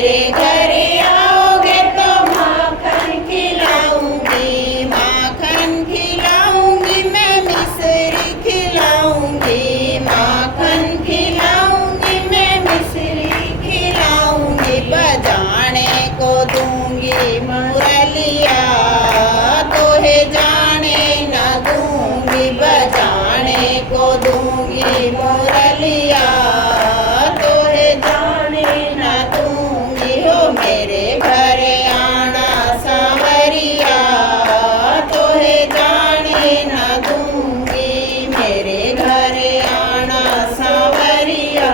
मेरे घर आओगे तो माखन खिलाऊंगी, माखन खिलाऊंगी, मैं मिश्री खिलाऊंगी, माखन खिलाऊंगी, मैं मिश्री खिलाऊंगी। बजाने को दूंगी मुरलिया, तोहे जाने न दूंगी, बजाने को दूंगी मुरलिया, तोहे जाने न दूंगी। हो मेरे घर आना सांवरिया, तोहे जाने न दूंगी, मेरे घर आना सांवरिया,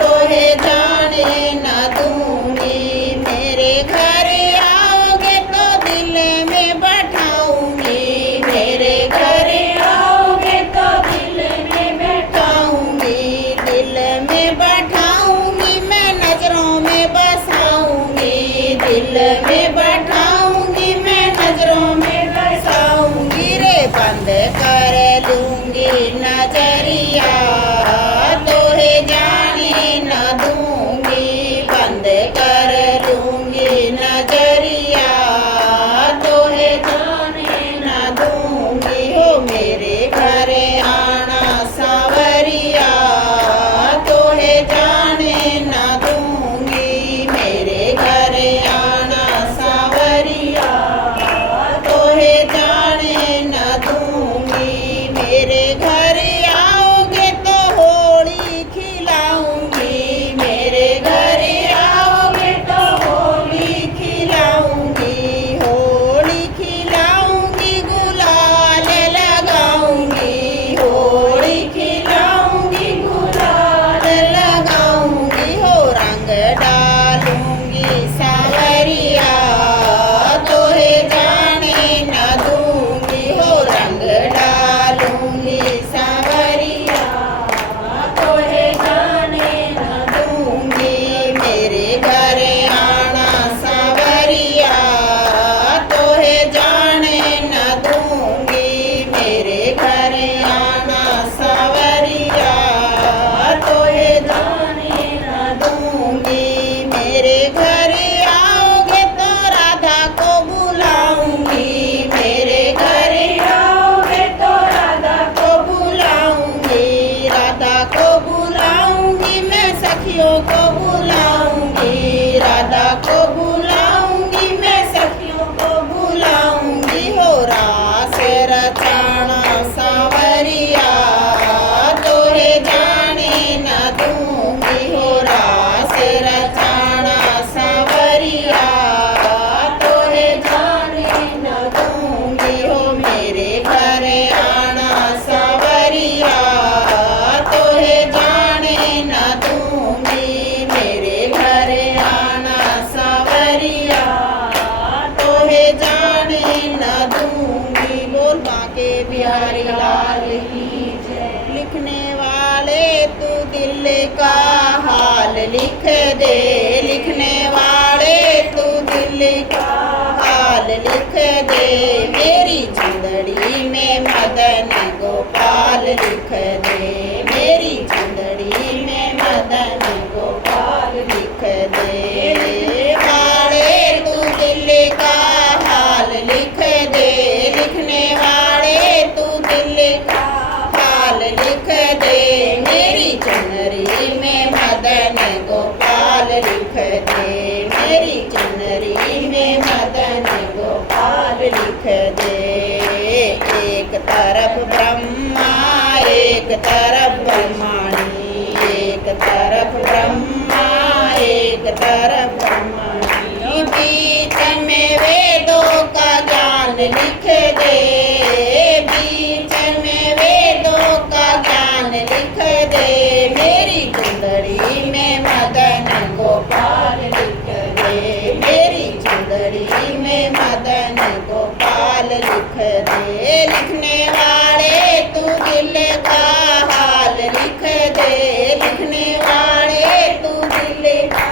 तोहे जाने न दूंगी। मेरे घर आओगे तो दिल में बैठाऊंगी, मेरे घर आओगे तो दिल में बैठाऊंगी, दिल में बैठाऊंगी, मैं नजरों में बसाऊंगी, दिल में बैठाऊंगी, मैं नजरों में बसाऊंगी। रे बंद कर लूंगी नजरिया, तोहे जाने न दूंगी, बंद कर लूंगी नजरिया, तोहे जाने न दूंगी। हो मेरे घर आना सांवरिया, तोहे जाने न दूंगी, मेरे घर आना सांवरिया, तोहे जाने न दूंगी। मेरे घर आओगे तो होली खिलाऊंगी, मेरे घर आओगे तो होली खिलाऊंगी, होली खिलाऊंगी, गुलाल लगाऊंगी, होली खिलाऊंगी, गुलाल लगाऊंगी। हो रंग डालूंगी सांवरिया, तोहे जाने न दूंगी, हो रंग डालूंगी सांवरिया, तोहे जाने न दूंगी। मेरे घर आना सांवरिया, तोहे जाने न दूंगी, मेरे घर आना सांवरिया, तोहे जाने न दूंगी। मेरे घर आओगे तो राधा को बुलाऊंगी, मेरे घर आओगे तो राधा को बुलाऊंगी, राधा को बुलाऊंगी, मैं सखियों को बुलाऊंगी, राधा को बुलाऊंगी, मैं सखियों को बुलाऊंगी। हो रास रचाना सांवरिया, तोहे जाने न दूंगी, हो रास रचाना सांवरिया, तोहे जाने न दूंगी। हो मेरे घर आना सांवरिया, तोहे जाने न दूंगी, मेरे घर आना सांवरिया, तोहे जाने न दूंगी। बोल बांके बिहारी लाल की जय। लिखने वाले तू दिल का हाल लिख दे, लिखने वाले तू दिल का हाल लिख दे, मेरी चंदड़ी में मदन गोपाल लिख दे, मेरी चंदड़ी में मदन गोपाल लिख दे। वाले तू दिल का हाल लिख दे, लिखने वाले तू दिल का हाल लिख दे, मेरी चुनरी में मदन गोपाल लिख दे, मेरी चुनरी में मदन गोपाल लिख दे। एक तरफ ब्रह्मा एक तरफ ब्रह्माणी, एक तरफ ब्रह्मा एक तरफ ब्रह्माणी, बीच में वेदों का ज्ञान लिख दे, बीच में वेदों का ज्ञान लिख दे, मेरी चुंदड़ी में मदन गोपाल लिख दे, मेरी चुंदड़ी में मदन गोपाल लिख दे। लिखने वाले तू दिल का हाल लिख दे, लिखने वाले तू दिल का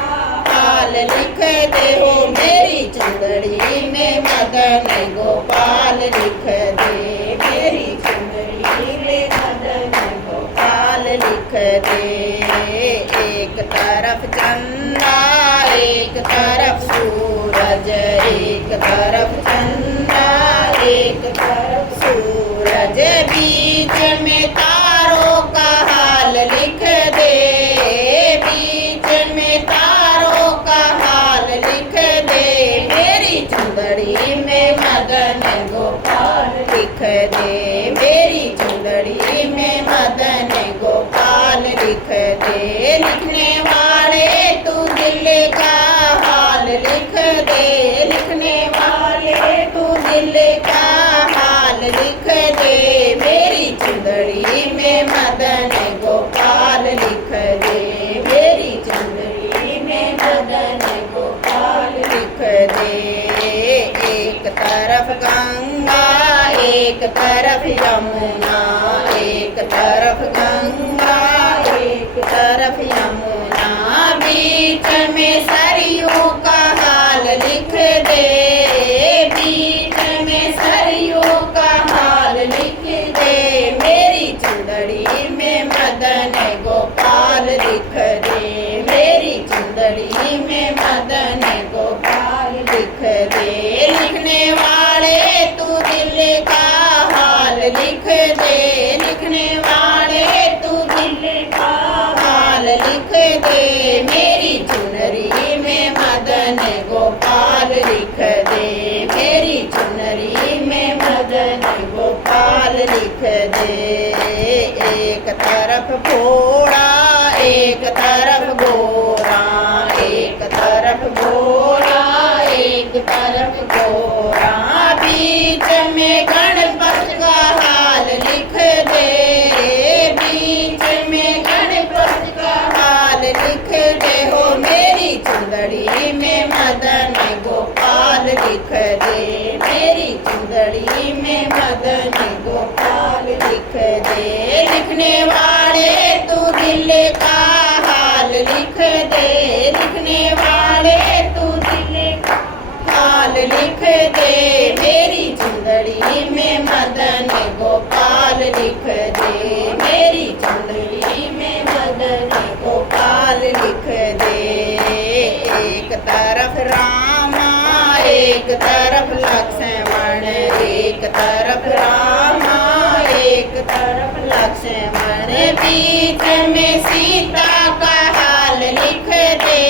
हाल लिख दे, हो मेरी चुंदड़ी में मदन गोपाल लिख दे, मेरी चुंदड़ी में मदन गोपाल लिख दे। एक तरफ चंदा तरफ चंद्रा एक तरफ सूरज, बीच में तारों का हाल लिख दे, बीच में तारों का हाल लिख दे, मेरी चुंदड़ी में मदन गोपाल लिख दे, मेरी चुंदड़ी में मदन गोपाल लिख दे। लिखने वाले तू दिल का हाल लिख दे, लिखने वाले तू दिल का हाल लिख दे, मेरी चुंदड़ी में मदन गोपाल लिख दे, मेरी चुंदड़ी में मदन गोपाल लिख दे। एक तरफ गंगा एक तरफ यमुना, एक तरफ गंगा एक तरफ यमुना, बीच में सरयू का हाल लिख दे, बीच में सरयू का हाल लिख दे, मेरी चुंदड़ी में मदन गोपाल लिख दे, मेरी चुंदड़ी में मदन गोपाल लिख दे। लिखने वाले तू दिल का हाल लिख दे, लिखने वाले तू दिल का हाल लिख दे, मेरी चुनरी में मदन गोपाल लिख दे, मेरी चुनरी में मदन गोपाल लिख दे। एक तरफ घोड़ा एक तरफ गोरा, एक तरफ घोड़ा एक तरफ गोरा, बीच में गणपत का हाल लिख दे, बीच में गणपत का हाल लिख दे, हो मेरी चुंदड़ी में मदन गोपाल लिख दे, मेरी चुंदड़ी में मदन गोपाल लिख दे। लिखने वाले तू दिल का हाल लिख दे, लिखने वाले तू दिल का हाल लिख दे, मेरी चुंदड़ी में मदन गोपाल लिख दे, मेरी चुंदड़ी में मदन गोपाल लिख दे। एक तरफ रामा एक तरफ लक्ष्मण, एक तरफ रामा एक तरफ लक्ष्मण, बीच में सीता का हाल लिख दे,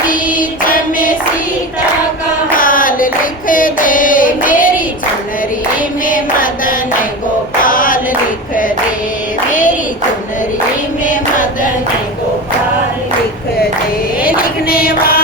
बीच में सीता का हाल लिख दे, मेरी चुनरी में मदन गोपाल लिख दे, मेरी चुनरी में मदन गोपाल लिख दे। लिखने वाले